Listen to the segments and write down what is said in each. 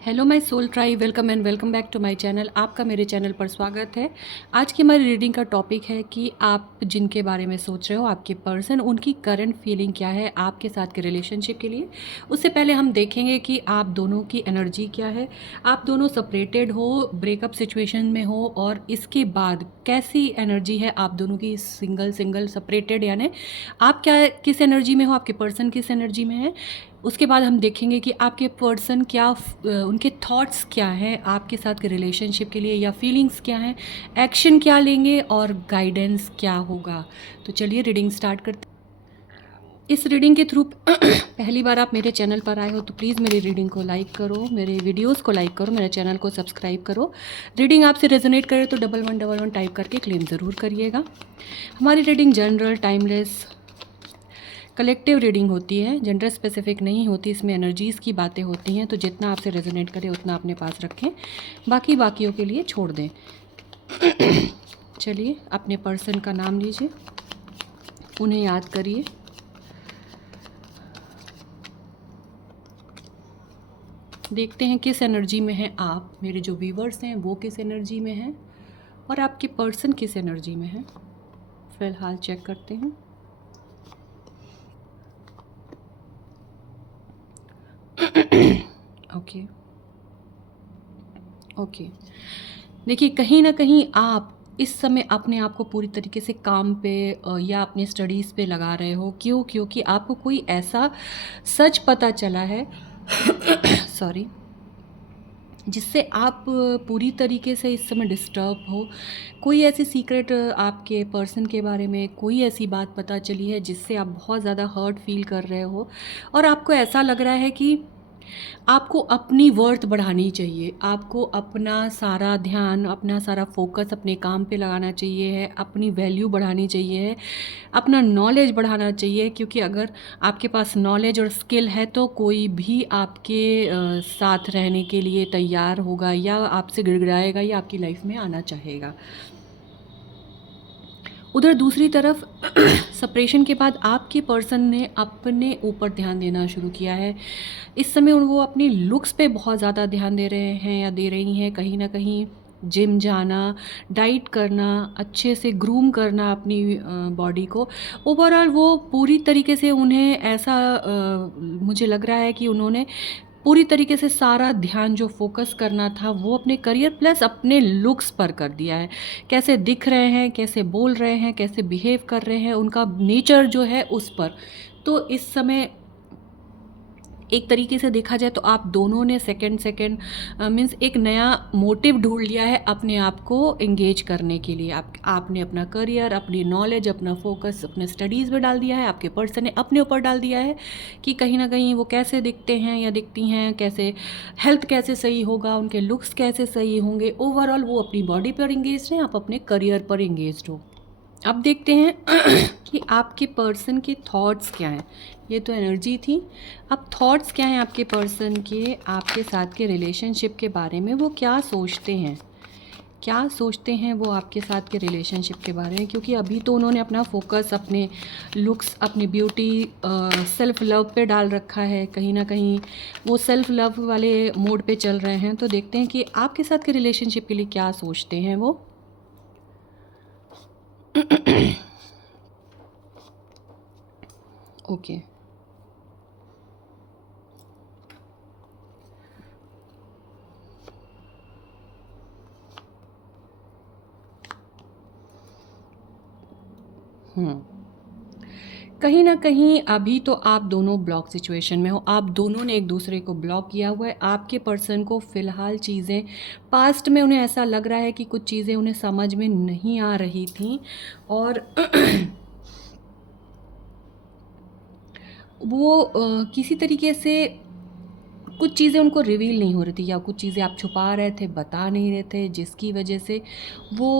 Hello my soul tribe, welcome and welcome back to my channel. आपका मेरे channel पर स्वागत है। आज की हमारी रीडिंग का टॉपिक है कि आप जिनके बारे में सोच रहे हो, आपके पर्सन, उनकी करंट फीलिंग क्या है आपके साथ के रिलेशनशिप के लिए। उससे पहले हम देखेंगे कि आप दोनों की एनर्जी क्या है, आप दोनों सेपरेटेड हो, ब्रेकअप सिचुएशन में हो, और इसके बाद कैसी एनर्जी है आप दोनों की, सिंगल सिंगल सेपरेटेड, यानी आप क्या किस एनर्जी में हो, आपके पर्सन किस एनर्जी में है। उसके बाद हम देखेंगे कि आपके पर्सन क्या उनके थॉट्स क्या हैं आपके साथ के रिलेशनशिप के लिए, या फीलिंग्स क्या हैं, एक्शन क्या लेंगे और गाइडेंस क्या होगा। तो चलिए रीडिंग स्टार्ट करते हैं। इस रीडिंग के थ्रू पहली बार आप मेरे चैनल पर आए हो तो प्लीज़ मेरी रीडिंग को लाइक करो, मेरे वीडियोस को लाइक करो, मेरे चैनल को सब्सक्राइब करो। रीडिंग आपसे रेजोनेट करे तो 1111 टाइप करके क्लेम ज़रूर करिएगा। हमारी reading general, timeless, collective reading होती है, जेंडर स्पेसिफिक नहीं होती। इसमें एनर्जीज़ की बातें होती हैं, तो जितना आपसे रेजोनेट करे उतना अपने पास रखें, बाकी बाकियों के लिए छोड़ दें। चलिए, अपने पर्सन का नाम लीजिए, उन्हें याद करिए। देखते हैं किस एनर्जी में हैं आप, मेरे जो व्यूवर्स हैं वो किस एनर्जी में हैं, और आपके पर्सन किस एनर्जी में हैं। फ़िलहाल चेक करते हैं। ओके ओके, देखिए, कहीं ना कहीं आप इस समय अपने आप को पूरी तरीके से काम पे या अपने स्टडीज़ पे लगा रहे हो। क्यों? क्योंकि आपको कोई ऐसा सच पता चला है सॉरी, जिससे आप पूरी तरीके से इस समय डिस्टर्ब हो। कोई ऐसी सीक्रेट आपके पर्सन के बारे में कोई ऐसी बात पता चली है जिससे आप बहुत ज़्यादा हर्ट फील कर रहे हो, और आपको ऐसा लग रहा है कि आपको अपनी वर्थ बढ़ानी चाहिए, आपको अपना सारा ध्यान, अपना सारा फोकस अपने काम पे लगाना चाहिए है, अपनी वैल्यू बढ़ानी चाहिए है, अपना नॉलेज बढ़ाना चाहिए। क्योंकि अगर आपके पास नॉलेज और स्किल है तो कोई भी आपके साथ रहने के लिए तैयार होगा, या आपसे गिड़गिड़ाएगा, या आपकी लाइफ में आना चाहेगा। उधर दूसरी तरफ सेपरेशन के बाद आपके पर्सन ने अपने ऊपर ध्यान देना शुरू किया है। इस समय वो अपनी लुक्स पे बहुत ज़्यादा ध्यान दे रहे हैं या दे रही हैं। कहीं ना कहीं जिम जाना, डाइट करना, अच्छे से ग्रूम करना अपनी बॉडी को। ओवरऑल वो पूरी तरीके से, उन्हें ऐसा मुझे लग रहा है कि उन्होंने पूरी तरीके से सारा ध्यान जो फोकस करना था वो अपने करियर प्लस अपने लुक्स पर कर दिया है। कैसे दिख रहे हैं, कैसे बोल रहे हैं, कैसे बिहेव कर रहे हैं, उनका नेचर जो है उस पर। तो इस समय एक तरीके से देखा जाए तो आप दोनों ने सेकंड सेकंड मीन्स एक नया मोटिव ढूंढ लिया है अपने आप को एंगेज करने के लिए। आपने अपना करियर, अपनी नॉलेज, अपना फोकस अपने स्टडीज़ में डाल दिया है, आपके पर्सन ने अपने ऊपर डाल दिया है कि कहीं ना कहीं वो कैसे दिखते हैं या दिखती हैं, कैसे हेल्थ कैसे सही होगा, उनके लुक्स कैसे सही होंगे। ओवरऑल वो अपनी बॉडी पर इंगेज हैं, आप अपने करियर पर इंगेज हो। अब देखते हैं कि आपके पर्सन के थॉट्स क्या हैं। ये तो एनर्जी थी, अब थॉट्स क्या हैं आपके पर्सन के, आपके साथ के रिलेशनशिप के बारे में। वो क्या सोचते हैं, क्या सोचते हैं वो आपके साथ के रिलेशनशिप के बारे में। क्योंकि अभी तो उन्होंने अपना फोकस अपने लुक्स, अपनी ब्यूटी, सेल्फ लव पे डाल रखा है। कहीं ना कहीं वो सेल्फ लव वाले मोड पे चल रहे हैं। तो देखते हैं कि आपके साथ के रिलेशनशिप के लिए क्या सोचते हैं वो। ओके, कहीं ना कहीं अभी तो आप दोनों ब्लॉक सिचुएशन में हो। आप दोनों ने एक दूसरे को ब्लॉक किया हुआ है। आपके पर्सन को फ़िलहाल चीज़ें पास्ट में, उन्हें ऐसा लग रहा है कि कुछ चीज़ें उन्हें समझ में नहीं आ रही थी, और वो किसी तरीके से कुछ चीज़ें उनको रिवील नहीं हो रही थी, या कुछ चीज़ें आप छुपा रहे थे, बता नहीं रहे थे, जिसकी वजह से वो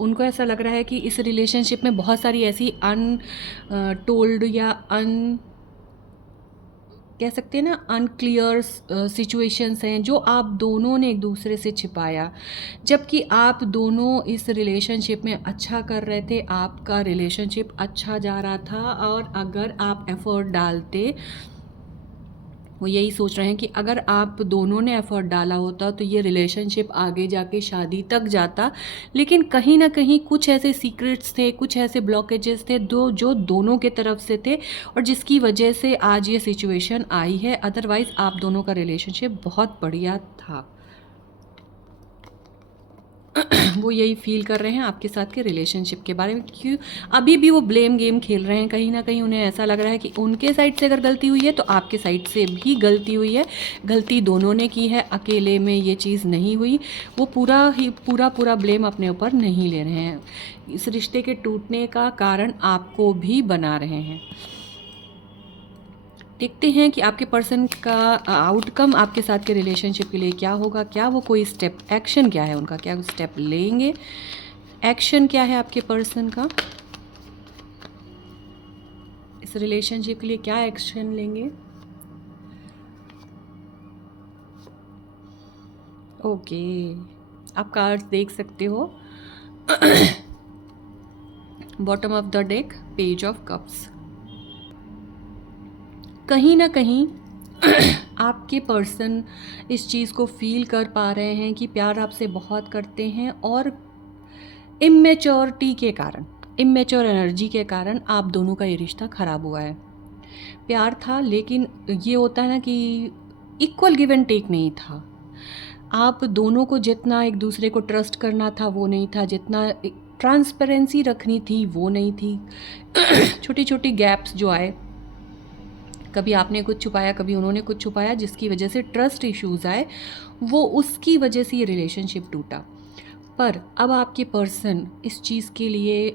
उनको ऐसा लग रहा है कि इस रिलेशनशिप में बहुत सारी ऐसी टोल्ड या कह सकते हैं ना, अनक्लियर सिचुएशंस हैं जो आप दोनों ने एक दूसरे से छिपाया। जबकि आप दोनों इस रिलेशनशिप में अच्छा कर रहे थे, आपका रिलेशनशिप अच्छा जा रहा था, और अगर आप एफर्ट डालते वो यही सोच रहे हैं कि अगर आप दोनों ने एफर्ट डाला होता तो ये रिलेशनशिप आगे जाके शादी तक जाता, लेकिन कहीं ना कहीं कुछ ऐसे सीक्रेट्स थे, कुछ ऐसे ब्लॉकेजेस थे जो दोनों के तरफ से थे, और जिसकी वजह से आज ये सिचुएशन आई है। अदरवाइज़ आप दोनों का रिलेशनशिप बहुत बढ़िया था। वो यही फील कर रहे हैं आपके साथ के रिलेशनशिप के बारे में, क्यों अभी भी वो ब्लेम गेम खेल रहे हैं। कहीं ना कहीं उन्हें ऐसा लग रहा है कि उनके साइड से अगर गलती हुई है तो आपके साइड से भी गलती हुई है, गलती दोनों ने की है, अकेले में ये चीज़ नहीं हुई। वो पूरा ब्लेम अपने ऊपर नहीं ले रहे हैं, इस रिश्ते के टूटने का कारण आपको भी बना रहे हैं। देखते हैं कि आपके पर्सन का आउटकम आपके साथ के रिलेशनशिप के लिए क्या होगा। क्या वो कोई स्टेप, एक्शन क्या है उनका, क्या वो स्टेप लेंगे, एक्शन क्या है आपके पर्सन का इस रिलेशनशिप के लिए, क्या एक्शन लेंगे। ओके, आप कार्ड्स देख सकते हो। Bottom of the deck, page of cups. कहीं ना कहीं आपके पर्सन इस चीज़ को फील कर पा रहे हैं कि प्यार आपसे बहुत करते हैं, और इमेच्योरिटी के कारण, इमेच्योर एनर्जी के कारण आप दोनों का ये रिश्ता ख़राब हुआ है। प्यार था, लेकिन ये होता है ना कि इक्वल गिव एंड टेक नहीं था। आप दोनों को जितना एक दूसरे को ट्रस्ट करना था वो नहीं था, जितना ट्रांसपेरेंसी रखनी थी वो नहीं थी। छोटी छोटी गैप्स जो आए, कभी आपने कुछ छुपाया, कभी उन्होंने कुछ छुपाया, जिसकी वजह से ट्रस्ट इश्यूज़ आए, वो उसकी वजह से ये रिलेशनशिप टूटा। पर अब आपके पर्सन इस चीज़ के लिए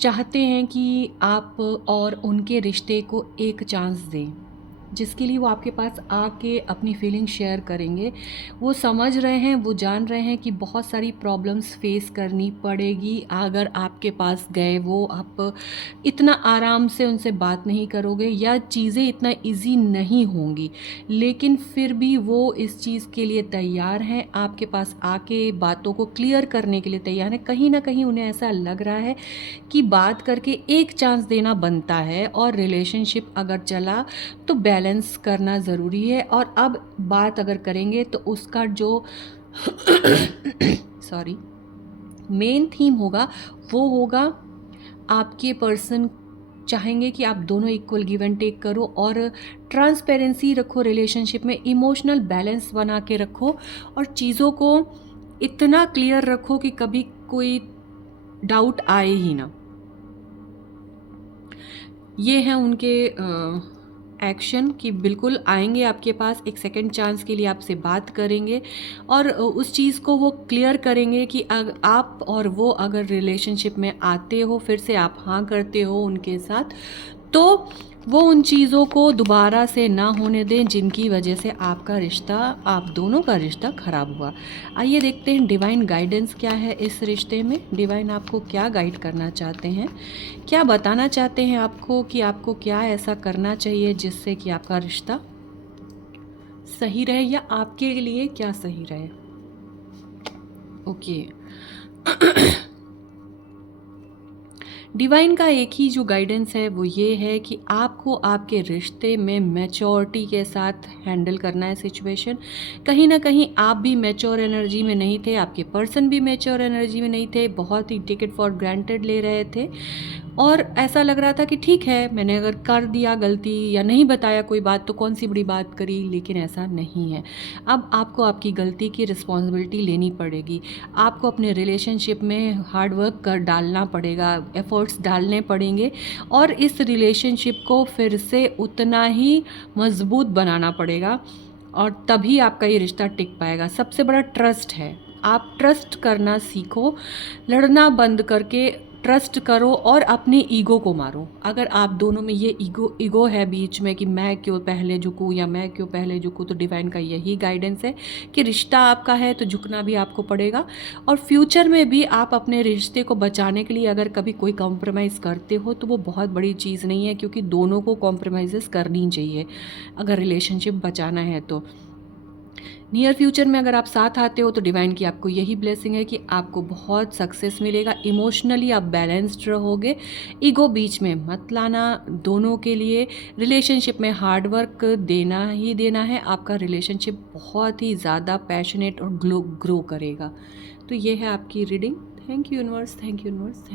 चाहते हैं कि आप और उनके रिश्ते को एक चांस दें, जिसके लिए वो आपके पास आके अपनी फीलिंग शेयर करेंगे। वो समझ रहे हैं, वो जान रहे हैं कि बहुत सारी प्रॉब्लम्स फेस करनी पड़ेगी अगर आपके पास गए। वो आप इतना आराम से उनसे बात नहीं करोगे, या चीज़ें इतना इजी नहीं होंगी, लेकिन फिर भी वो इस चीज़ के लिए तैयार हैं, आपके पास आके बातों को क्लियर करने के लिए तैयार हैं। कहीं ना कहीं उन्हें ऐसा लग रहा है कि बात करके एक चांस देना बनता है, और रिलेशनशिप अगर चला तो बैलेंस करना ज़रूरी है। और अब बात अगर करेंगे तो उसका जो सॉरी मेन थीम होगा वो होगा, आपके पर्सन चाहेंगे कि आप दोनों इक्वल गिव एंड टेक करो, और ट्रांसपेरेंसी रखो रिलेशनशिप में, इमोशनल बैलेंस बना के रखो, और चीज़ों को इतना क्लियर रखो कि कभी कोई डाउट आए ही ना। ये हैं उनके एक्शन कि बिल्कुल आएंगे आपके पास, एक सेकंड चांस के लिए आपसे बात करेंगे, और उस चीज़ को वो क्लियर करेंगे कि आप और वो अगर रिलेशनशिप में आते हो, फिर से आप हाँ करते हो उनके साथ, तो वो उन चीज़ों को दोबारा से ना होने दें जिनकी वजह से आपका रिश्ता, आप दोनों का रिश्ता ख़राब हुआ। आइए देखते हैं डिवाइन गाइडेंस क्या है इस रिश्ते में। डिवाइन आपको क्या गाइड करना चाहते हैं, क्या बताना चाहते हैं आपको, कि आपको क्या ऐसा करना चाहिए जिससे कि आपका रिश्ता सही रहे, या आपके लिए क्या सही रहे। ओके, डिवाइन का एक ही जो गाइडेंस है वो ये है कि आपको आपके रिश्ते में मैच्योरिटी के साथ हैंडल करना है सिचुएशन। कहीं ना कहीं आप भी मैच्योर एनर्जी में नहीं थे, आपके पर्सन भी मैच्योर एनर्जी में नहीं थे, बहुत ही टेक इट फॉर ग्रांटेड ले रहे थे, और ऐसा लग रहा था कि ठीक है, मैंने अगर कर दिया गलती या नहीं बताया कोई बात तो कौन सी बड़ी बात करी, लेकिन ऐसा नहीं है। अब आपको आपकी गलती की रिस्पॉन्सिबिलिटी लेनी पड़ेगी, आपको अपने रिलेशनशिप में हार्ड वर्क कर डालना पड़ेगा, एफर्ट्स डालने पड़ेंगे, और इस रिलेशनशिप को फिर से उतना ही मजबूत बनाना पड़ेगा, और तभी आपका ये रिश्ता टिक पाएगा। सबसे बड़ा ट्रस्ट है, आप ट्रस्ट करना सीखो, लड़ना बंद करके ट्रस्ट करो, और अपने ईगो को मारो। अगर आप दोनों में ये ईगो है बीच में कि मैं क्यों पहले झुकूं या मैं क्यों पहले झुकूं, तो डिवाइन का यही गाइडेंस है कि रिश्ता आपका है तो झुकना भी आपको पड़ेगा, और फ्यूचर में भी आप अपने रिश्ते को बचाने के लिए अगर कभी कोई कॉम्प्रोमाइज़ करते हो तो वो बहुत बड़ी चीज़ नहीं है, क्योंकि दोनों को कॉम्प्रोमाइज़ करनी चाहिए अगर रिलेशनशिप बचाना है तो। नियर फ्यूचर में अगर आप साथ आते हो तो डिवाइन की आपको यही ब्लेसिंग है कि आपको बहुत सक्सेस मिलेगा, इमोशनली आप बैलेंस्ड रहोगे, ईगो बीच में मत लाना। दोनों के लिए रिलेशनशिप में हार्ड वर्क देना ही देना है, आपका रिलेशनशिप बहुत ही ज़्यादा पैशनेट और ग्रो करेगा। तो ये है आपकी reading. Thank you universe, thank you universe.